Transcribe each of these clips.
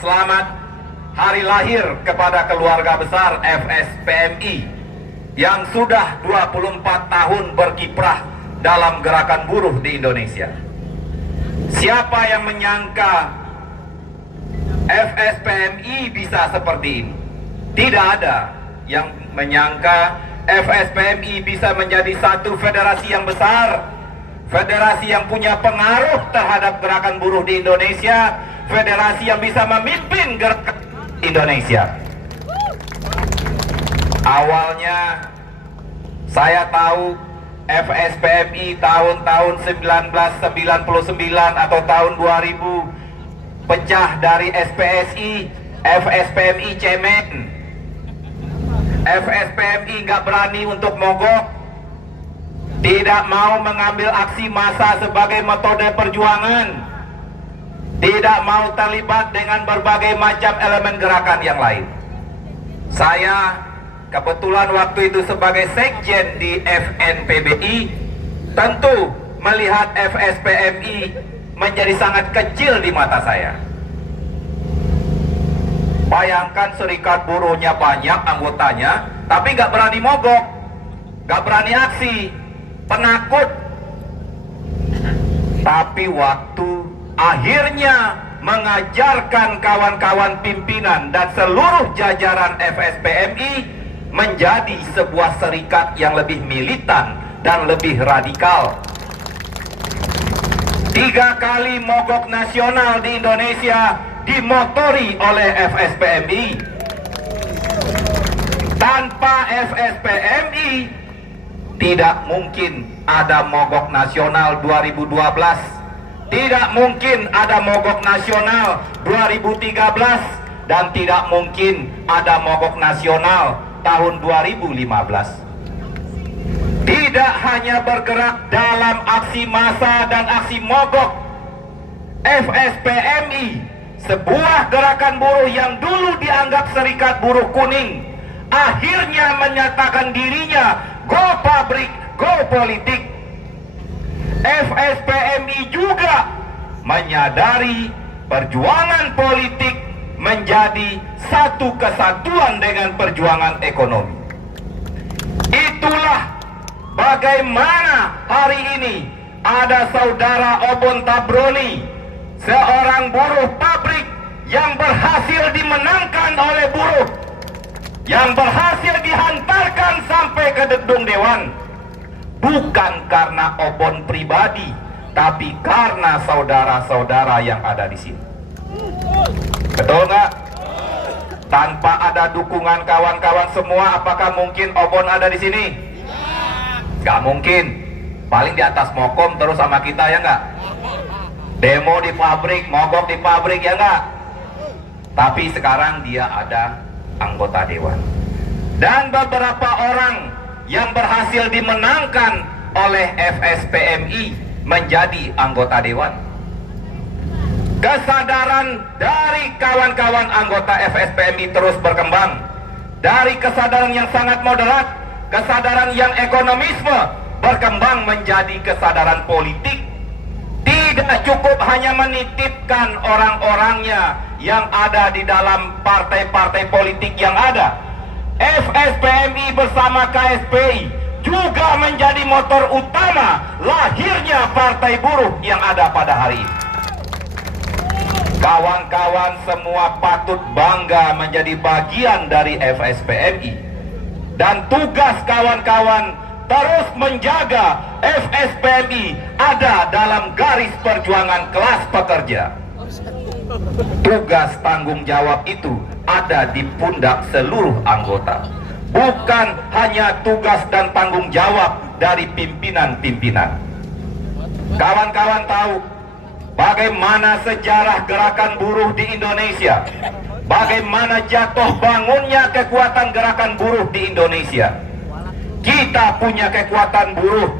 selamat hari lahir kepada keluarga besar FSPMI yang sudah 24 tahun berkiprah dalam gerakan buruh di Indonesia. Siapa yang menyangka FSPMI bisa seperti ini? Tidak ada yang menyangka FSPMI bisa menjadi satu federasi yang besar, federasi yang punya pengaruh terhadap gerakan buruh di Indonesia, federasi yang bisa memimpin gerakan Indonesia. Awalnya saya tahu FSPMI tahun-tahun 1999 atau tahun 2000 pecah dari SPSI, FSPMI cemen. FSPMI nggak berani untuk mogok, tidak mau mengambil aksi massa sebagai metode perjuangan, tidak mau terlibat dengan berbagai macam elemen gerakan yang lain. Saya kebetulan waktu itu sebagai sekjen di FNPBI, tentu melihat FSPMI menjadi sangat kecil di mata saya. Bayangkan serikat buruhnya banyak anggotanya, tapi nggak berani mogok, nggak berani aksi, penakut. Tapi waktu akhirnya mengajarkan kawan-kawan pimpinan dan seluruh jajaran FSPMI menjadi sebuah serikat yang lebih militan dan lebih radikal. 3 kali mogok nasional di Indonesia dimotori oleh FSPMI. Tanpa FSPMI tidak mungkin ada mogok nasional 2012, tidak mungkin ada mogok nasional 2013, dan tidak mungkin ada mogok nasional tahun 2015. Tidak hanya bergerak dalam aksi massa dan aksi mogok, FSPMI, sebuah gerakan buruh yang dulu dianggap serikat buruh kuning, akhirnya menyatakan dirinya go pabrik, go politik. FSPMI juga menyadari perjuangan politik menjadi satu kesatuan dengan perjuangan ekonomi. Itulah bagaimana hari ini ada saudara Obon Tabroni, seorang buruh pabrik yang berhasil dimenangkan oleh buruh, yang berhasil dihantarkan sampai ke gedung dewan, bukan karena Obon pribadi, tapi karena saudara-saudara yang ada di sini. Betul nggak? Tanpa ada dukungan kawan-kawan semua, apakah mungkin Obon ada di sini? Nggak mungkin. Paling di atas mokom terus sama kita, ya nggak? Demo di pabrik, mogok di pabrik, ya nggak? Tapi sekarang dia ada anggota dewan. Dan beberapa orang yang berhasil dimenangkan oleh FSPMI menjadi anggota dewan. Kesadaran dari kawan-kawan anggota FSPMI terus berkembang. Dari kesadaran yang sangat moderat, kesadaran yang ekonomisme, berkembang menjadi kesadaran politik. Tidak cukup hanya menitipkan orang-orangnya yang ada di dalam partai-partai politik yang ada. FSPMI bersama KSPI juga menjadi motor utama lahirnya partai buruh yang ada pada hari ini. Kawan-kawan semua patut bangga menjadi bagian dari FSPMI. Dan tugas kawan-kawan terus menjaga FSPMI ada dalam garis perjuangan kelas pekerja. Tugas tanggung jawab itu ada di pundak seluruh anggota, bukan hanya tugas dan tanggung jawab dari pimpinan-pimpinan. Kawan-kawan tahu bagaimana sejarah gerakan buruh di Indonesia, bagaimana jatuh bangunnya kekuatan gerakan buruh di Indonesia. Kita punya kekuatan buruh,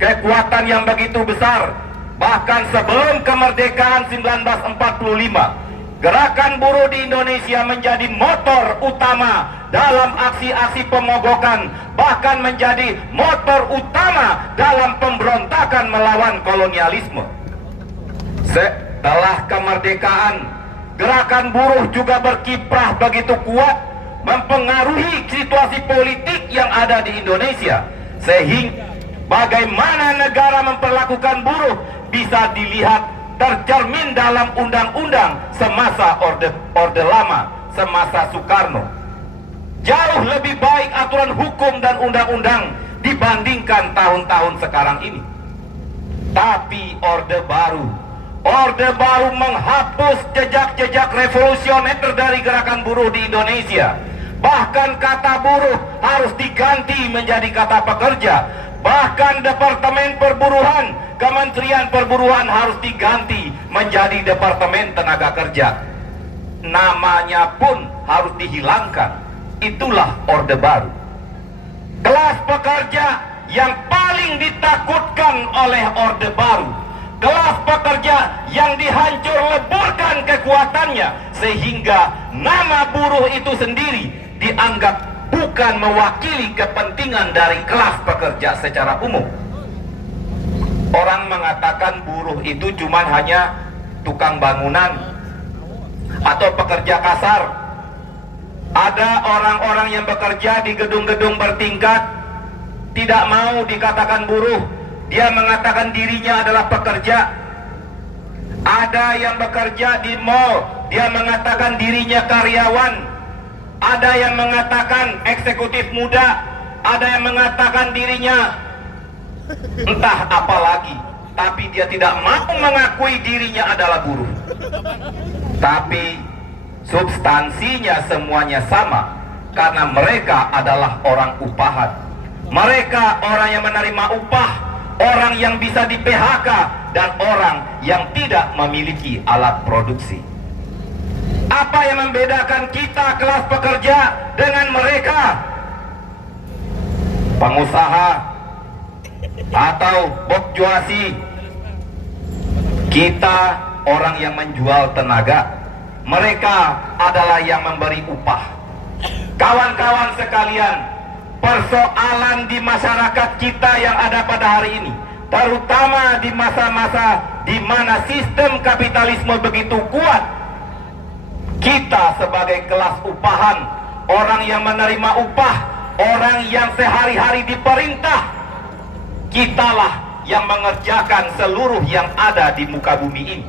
kekuatan yang begitu besar. Bahkan sebelum kemerdekaan 1945, gerakan buruh di Indonesia menjadi motor utama dalam aksi-aksi pemogokan, bahkan menjadi motor utama dalam pemberontakan melawan kolonialisme. Setelah kemerdekaan, gerakan buruh juga berkiprah begitu kuat, mempengaruhi situasi politik yang ada di Indonesia, sehingga bagaimana negara memperlakukan buruh bisa dilihat tercermin dalam undang-undang semasa Orde Lama, semasa Soekarno. Jauh lebih baik aturan hukum dan undang-undang dibandingkan tahun-tahun sekarang ini. Tapi Orde Baru menghapus jejak-jejak revolusioner dari gerakan buruh di Indonesia. Bahkan kata buruh harus diganti menjadi kata pekerja. Bahkan Departemen Perburuhan, Kementerian Perburuhan harus diganti menjadi Departemen Tenaga Kerja. Namanya pun harus dihilangkan. Itulah Orde Baru. Kelas pekerja yang paling ditakutkan oleh Orde Baru, kelas pekerja yang dihancur leburkan kekuatannya, sehingga nama buruh itu sendiri dianggap bukan mewakili kepentingan dari kelas pekerja secara umum. Orang mengatakan buruh itu cuma hanya tukang bangunan atau pekerja kasar. Ada orang-orang yang bekerja di gedung-gedung bertingkat, tidak mau dikatakan buruh. Dia mengatakan dirinya adalah pekerja. Ada yang bekerja di mall, dia mengatakan dirinya karyawan. Ada yang mengatakan eksekutif muda, ada yang mengatakan dirinya entah apa lagi. Tapi dia tidak mau mengakui dirinya adalah buruh. Tapi substansinya semuanya sama, karena mereka adalah orang upahan. Mereka orang yang menerima upah, orang yang bisa di PHK, dan orang yang tidak memiliki alat produksi. Apa yang membedakan kita kelas pekerja dengan mereka? Pengusaha atau bokjuasi. Kita orang yang menjual tenaga, mereka adalah yang memberi upah. Kawan-kawan sekalian, persoalan di masyarakat kita yang ada pada hari ini, terutama di masa-masa di mana sistem kapitalisme begitu kuat, kita sebagai kelas upahan, orang yang menerima upah, orang yang sehari-hari diperintah, kitalah yang mengerjakan seluruh yang ada di muka bumi ini.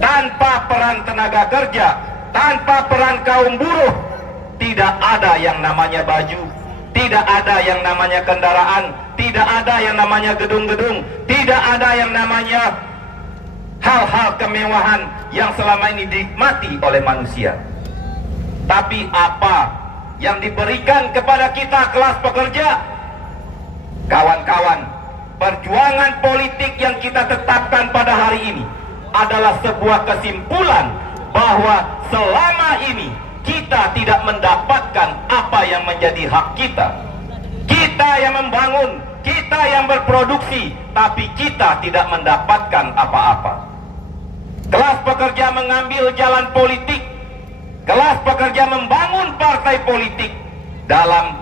Tanpa peran tenaga kerja, tanpa peran kaum buruh, tidak ada yang namanya baju, tidak ada yang namanya kendaraan, tidak ada yang namanya gedung-gedung, tidak ada yang namanya hal-hal kemewahan yang selama ini dinikmati oleh manusia. Tapi apa yang diberikan kepada kita kelas pekerja? Kawan-kawan, perjuangan politik yang kita tetapkan pada hari ini adalah sebuah kesimpulan bahwa selama ini kita tidak mendapatkan apa yang menjadi hak kita. Kita yang membangun, kita yang berproduksi, tapi kita tidak mendapatkan apa-apa. Kelas pekerja mengambil jalan politik, kelas pekerja membangun partai politik. Dalam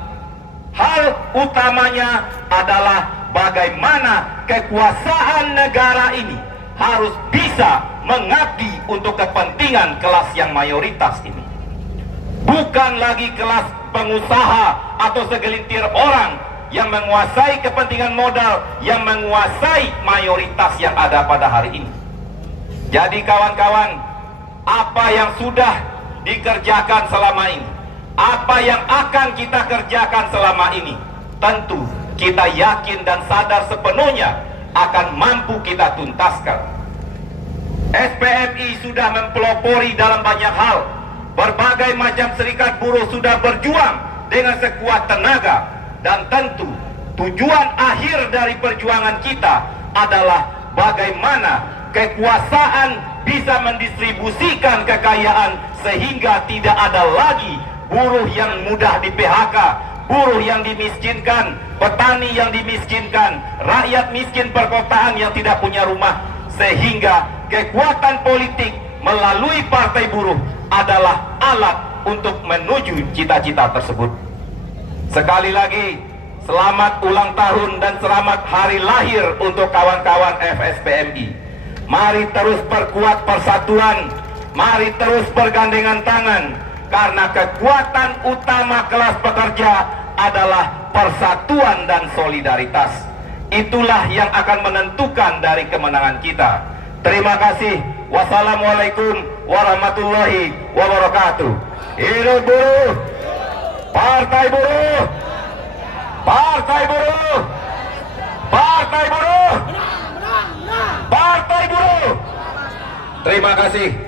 hal utamanya adalah bagaimana kekuasaan negara ini harus bisa mengabdi untuk kepentingan kelas yang mayoritas ini. Bukan lagi kelas pengusaha atau segelintir orang yang menguasai kepentingan modal, yang menguasai mayoritas yang ada pada hari ini. Jadi kawan-kawan, apa yang sudah dikerjakan selama ini, apa yang akan kita kerjakan selama ini, tentu kita yakin dan sadar sepenuhnya akan mampu kita tuntaskan. SPMI sudah mempelopori dalam banyak hal. Berbagai macam serikat buruh sudah berjuang dengan sekuat tenaga. Dan tentu tujuan akhir dari perjuangan kita adalah bagaimana kekuasaan bisa mendistribusikan kekayaan sehingga tidak ada lagi buruh yang mudah di PHK, buruh yang dimiskinkan, petani yang dimiskinkan, rakyat miskin perkotaan yang tidak punya rumah, sehingga kekuatan politik melalui partai buruh adalah alat untuk menuju cita-cita tersebut. Sekali lagi, selamat ulang tahun dan selamat hari lahir untuk kawan-kawan FSPMI. Mari terus perkuat persatuan, Mari terus bergandengan tangan, karena kekuatan utama kelas pekerja adalah persatuan dan solidaritas. Itulah yang akan menentukan dari kemenangan kita. Terima kasih. Wassalamualaikum warahmatullahi wabarakatuh. Hidup buruh! Partai buruh! Partai buruh! Partai buruh! Partai buruh! Terima kasih.